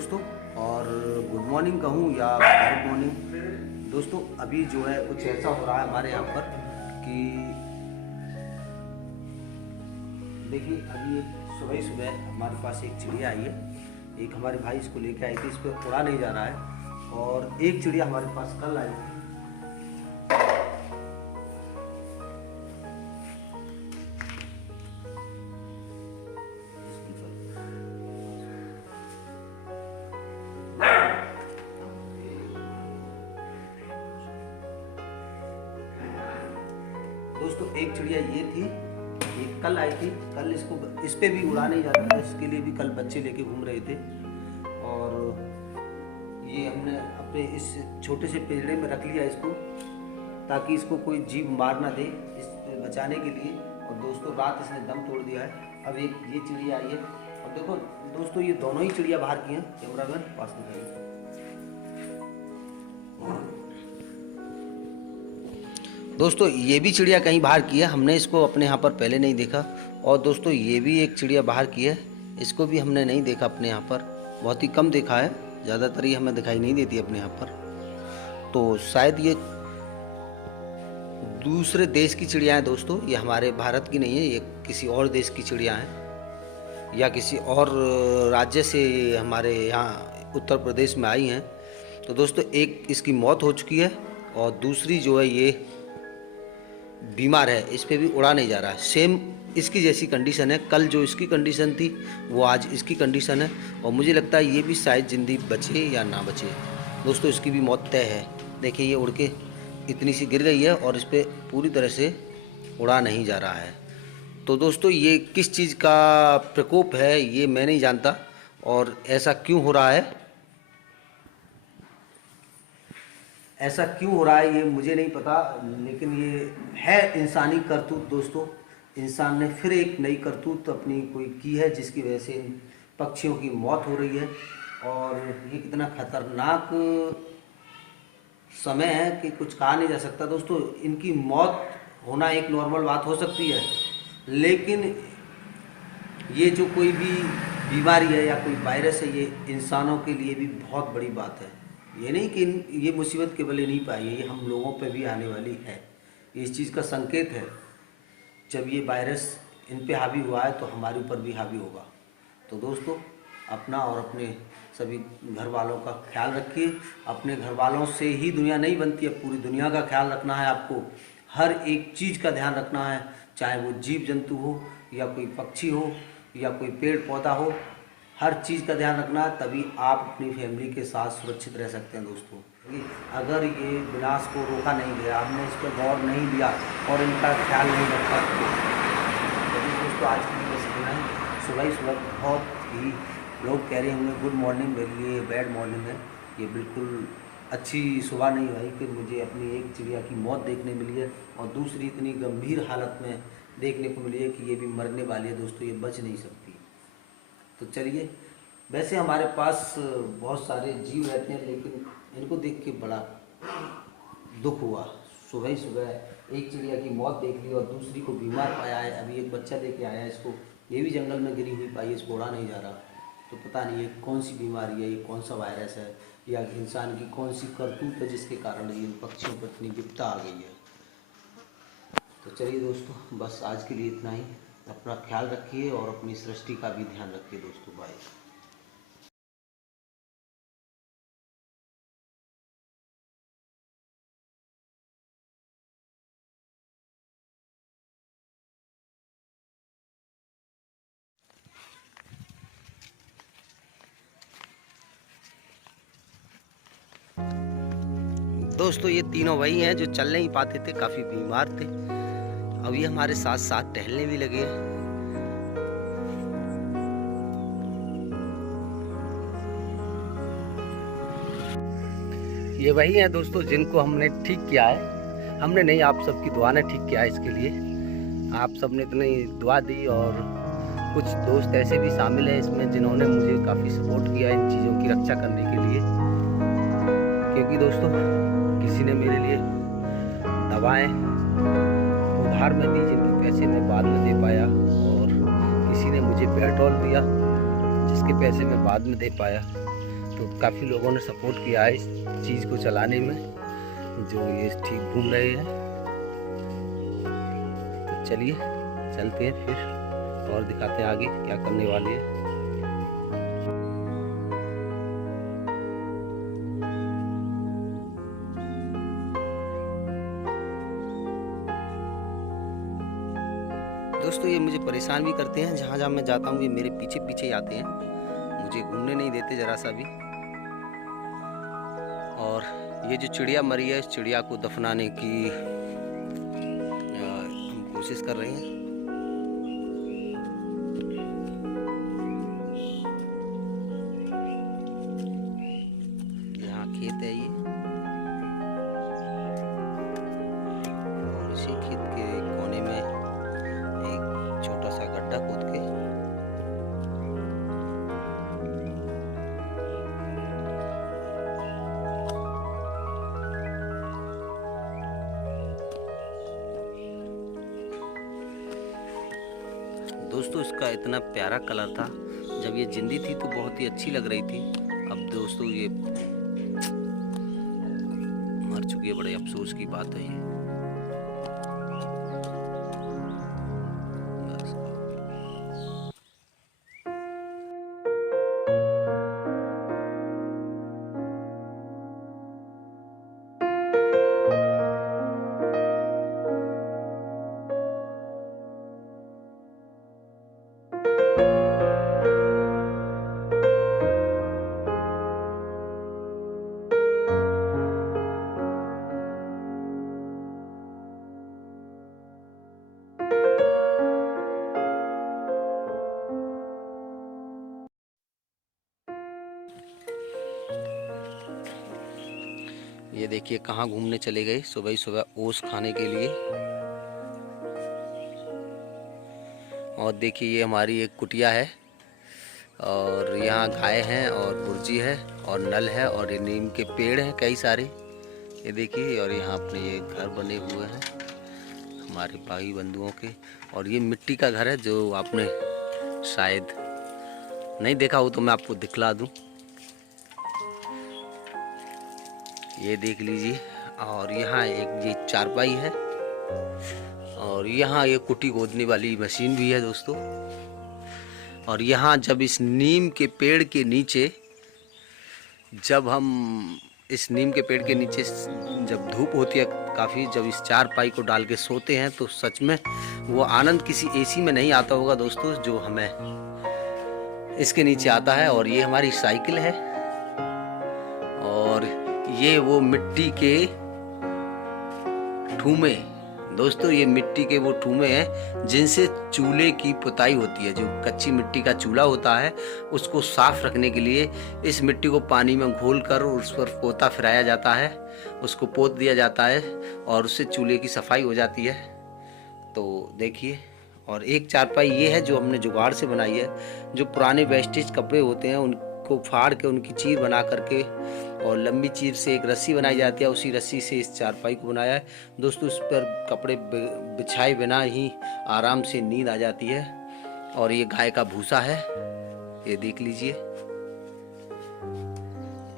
दोस्तों, और good morning कहूँ या गुड मॉर्निंग दोस्तों। अभी जो है कुछ ऐसा हो रहा है हमारे यहाँ पर कि देखिए, अभी एक सुबह सुबह हमारे पास एक चिड़िया आई है। एक हमारे भाई इसको लेके आए थे, इस पर उड़ा नहीं जा रहा है। और एक चिड़िया हमारे पास कल आई थी। दोस्तों एक चिड़िया ये थी, एक कल आई थी। कल इसको इस पे भी उड़ा नहीं जाता था, इसके लिए भी कल बच्चे लेके घूम रहे थे। और ये हमने अपने इस छोटे से पिंजरे में रख लिया इसको, ताकि इसको कोई जीव मार ना दे, इस बचाने के लिए। और दोस्तों रात इसने दम तोड़ दिया है। अब एक ये चिड़िया आई है, और देखो दोस्तों ये दोनों ही चिड़िया बाहर की हैं। कैमरामैन पास में करिए। दोस्तों ये भी चिड़िया कहीं बाहर की है, हमने इसको अपने यहाँ पर पहले नहीं देखा। और दोस्तों ये भी एक चिड़िया बाहर की है, इसको भी हमने नहीं देखा अपने यहाँ पर, बहुत ही कम देखा है। ज़्यादातर ये हमें दिखाई नहीं देती अपने यहाँ पर। तो शायद ये दूसरे देश की चिड़िया हैं दोस्तों, ये हमारे भारत की नहीं है, ये किसी और देश की चिड़िया हैं या किसी और राज्य से हमारे यहाँ उत्तर प्रदेश में आई हैं। तो दोस्तों एक इसकी मौत हो चुकी है, और दूसरी जो है ये बीमार है, इस पे भी उड़ा नहीं जा रहा है। सेम इसकी जैसी कंडीशन है, कल जो इसकी कंडीशन थी वो आज इसकी कंडीशन है। और मुझे लगता है ये भी शायद जिंदगी बचे या ना बचे। दोस्तों इसकी भी मौत तय है। देखिए ये उड़ के इतनी सी गिर गई है, और इस पर पूरी तरह से उड़ा नहीं जा रहा है। तो दोस्तों ये किस चीज़ का प्रकोप है ये मैं नहीं जानता, और ऐसा क्यों हो रहा है, ऐसा क्यों हो रहा है ये मुझे नहीं पता। लेकिन ये है इंसानी करतूत दोस्तों। इंसान ने फिर एक नई करतूत अपनी कोई की है, जिसकी वजह से इन पक्षियों की मौत हो रही है। और ये कितना खतरनाक समय है कि कुछ कहा नहीं जा सकता दोस्तों। इनकी मौत होना एक नॉर्मल बात हो सकती है, लेकिन ये जो कोई भी बीमारी है या कोई वायरस है, ये इंसानों के लिए भी बहुत बड़ी बात है। ये नहीं कि ये मुसीबत केवल नहीं पाई है, ये हम लोगों पे भी आने वाली है। इस चीज़ का संकेत है, जब ये वायरस इन पे हावी हुआ है तो हमारे ऊपर भी हावी होगा। तो दोस्तों अपना और अपने सभी घर वालों का ख्याल रखिए। अपने घर वालों से ही दुनिया नहीं बनती है, पूरी दुनिया का ख्याल रखना है आपको। हर एक चीज़ का ध्यान रखना है, चाहे वो जीव जंतु हो या कोई पक्षी हो या कोई पेड़ पौधा हो। हर चीज़ का ध्यान रखना है, तभी आप अपनी फैमिली के साथ सुरक्षित रह सकते हैं दोस्तों। अगर ये विनाश को रोका नहीं गया, आपने इस पर गौर नहीं दिया और इनका ख्याल नहीं रखा, तो दोस्तों आज की बस इतना ही। सुबह ही सुबह बहुत ही लोग कह रहे होंगे गुड मॉर्निंग, मेरे लिए बैड मॉर्निंग है। ये बिल्कुल अच्छी सुबह नहीं हुई कि मुझे अपनी एक चिड़िया की मौत देखने मिली है, और दूसरी इतनी गंभीर हालत में देखने को मिली है कि ये भी मरने वाली है दोस्तों, ये बच नहीं सकती। तो चलिए, वैसे हमारे पास बहुत सारे जीव रहते हैं, लेकिन इनको देख के बड़ा दुख हुआ। सुबह ही सुबह एक चिड़िया की मौत देख ली और दूसरी को बीमार पाया है। अभी एक बच्चा लेके आया है इसको, ये भी जंगल में गिरी हुई पाई है, इसको उड़ा नहीं जा रहा। तो पता नहीं ये कौन सी बीमारी है, ये कौन सा वायरस है, या इंसान की कौन सी करतूत है जिसके कारण ये पक्षियों पर इतनी विपदा आ गई है। तो चलिए दोस्तों, बस आज के लिए इतना ही। अपना ख्याल रखिए और अपनी सृष्टि का भी ध्यान रखिए दोस्तों। बाय। दोस्तों ये तीनों वही हैं जो चल नहीं पाते थे, काफ़ी बीमार थे। अब ये हमारे साथ साथ टहलने भी लगे हैं। ये वही हैं दोस्तों जिनको हमने ठीक किया है। हमने नहीं, आप सबकी दुआ ने ठीक किया है। इसके लिए आप सब ने इतनी दुआ दी, और कुछ दोस्त ऐसे भी शामिल हैं इसमें जिन्होंने मुझे काफ़ी सपोर्ट किया इन चीज़ों की रक्षा करने के लिए। क्योंकि दोस्तों किसी ने मेरे लिए दवाएं उधार में दी, जिनके पैसे मैं बाद में दे पाया, और किसी ने मुझे पेट्रोल दिया जिसके पैसे मैं बाद में दे पाया। तो काफ़ी लोगों ने सपोर्ट किया है इस चीज़ को चलाने में, जो ये ठीक घूम रहे हैं। तो चलिए चलते हैं फिर और दिखाते हैं आगे क्या करने वाले हैं। दोस्तों ये मुझे परेशान भी करते हैं, जहाँ जहाँ मैं जाता हूँ ये मेरे पीछे पीछे ही आते हैं, मुझे घूमने नहीं देते ज़रा सा भी। और ये जो चिड़िया मरी है, इस चिड़िया को दफनाने की हम कोशिश कर रहे हैं। यहाँ खेत है ये, और इसी खेत के कोने में एक छोटा सा गड्ढा खोद के दोस्तों इसका इतना प्यारा कलर था, जब ये जिंदी थी तो बहुत ही अच्छी लग रही थी। अब दोस्तों ये मर चुकी है, बड़े अफसोस की बात है ये। ये देखिए कहाँ घूमने चले गए सुबह ही सुबह ओस खाने के लिए। और देखिए ये हमारी एक कुटिया है, और यहाँ गाय हैं और बुर्जी है और नल है, और ये नीम के पेड़ हैं कई सारे, ये देखिए। और यहाँ अपने ये घर बने हुए हैं हमारे भाई बंधुओं के। और ये मिट्टी का घर है, जो आपने शायद नहीं देखा हो तो मैं आपको दिखला दूँ, ये देख लीजिए। और यहाँ एक ये चारपाई है, और यहाँ ये कुटी खोदने वाली मशीन भी है दोस्तों। और यहाँ जब इस नीम के पेड़ के नीचे, जब हम इस नीम के पेड़ के नीचे जब धूप होती है काफ़ी, जब इस चारपाई को डाल के सोते हैं तो सच में वो आनंद किसी एसी में नहीं आता होगा दोस्तों, जो हमें इसके नीचे आता है। और ये हमारी साइकिल है, और ये वो मिट्टी के ठूमे दोस्तों, ये मिट्टी के वो ठूमे हैं जिनसे चूल्हे की पुताई होती है। जो कच्ची मिट्टी का चूल्हा होता है उसको साफ रखने के लिए इस मिट्टी को पानी में घोलकर उस पर पोता फिराया जाता है, उसको पोत दिया जाता है, और उससे चूल्हे की सफाई हो जाती है। तो देखिए, और एक चारपाई ये है जो हमने जुगाड़ से बनाई है। जो पुराने वेस्टेज कपड़े होते हैं उनको फाड़ के उनकी चीर बना करके, और लंबी चीर से एक रस्सी बनाई जाती है, उसी रस्सी से इस चारपाई को बनाया है दोस्तों। इस पर कपड़े बिछाए बिना ही आराम से नींद आ जाती है। और ये गाय का भूसा है, ये देख लीजिए।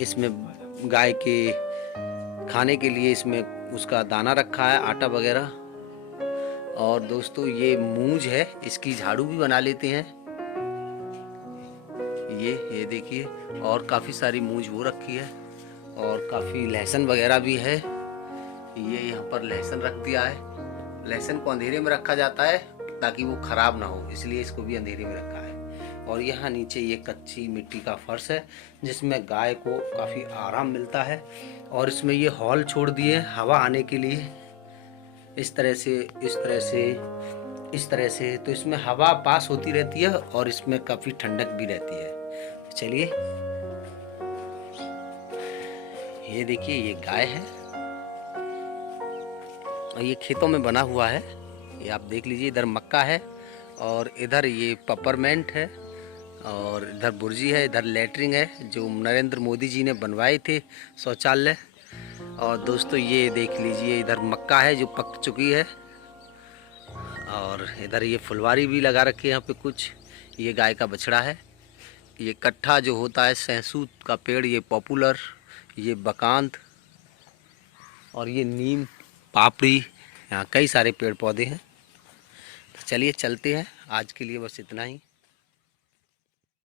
इसमें गाय के खाने के लिए इसमें उसका दाना रखा है, आटा वगैरह। और दोस्तों ये मूंज है, इसकी झाड़ू भी बना लेते हैं, ये देखिए। और काफ़ी सारी मूंज वो रखी है, और काफ़ी लहसुन वगैरह भी है। ये यहाँ पर लहसुन रख दिया है। लहसुन को अंधेरे में रखा जाता है ताकि वो ख़राब ना हो, इसलिए इसको भी अंधेरे में रखा है। और यहाँ नीचे ये कच्ची मिट्टी का फर्श है, जिसमें गाय को काफ़ी आराम मिलता है। और इसमें ये हॉल छोड़ दिए हवा आने के लिए, इस तरह से तो इसमें हवा पास होती रहती है, और इसमें काफ़ी ठंडक भी रहती है। तो चलिए, ये देखिए ये गाय है, और ये खेतों में बना हुआ है, ये आप देख लीजिए। इधर मक्का है, और इधर ये पेपरमेंट है, और इधर बुर्जी है, इधर लेटरिंग है जो नरेंद्र मोदी जी ने बनवाए थे, शौचालय। और दोस्तों ये देख लीजिए, इधर मक्का है जो पक चुकी है, और इधर ये फुलवारी भी लगा रखी है यहाँ पे कुछ। ये गाय का बछड़ा है, ये कट्ठा जो होता है सहसूत का पेड़, ये पॉपुलर, ये बकांत और ये नीम पापड़ी, यहाँ कई सारे पेड़ पौधे हैं। तो चलिए चलते हैं, आज के लिए बस इतना ही।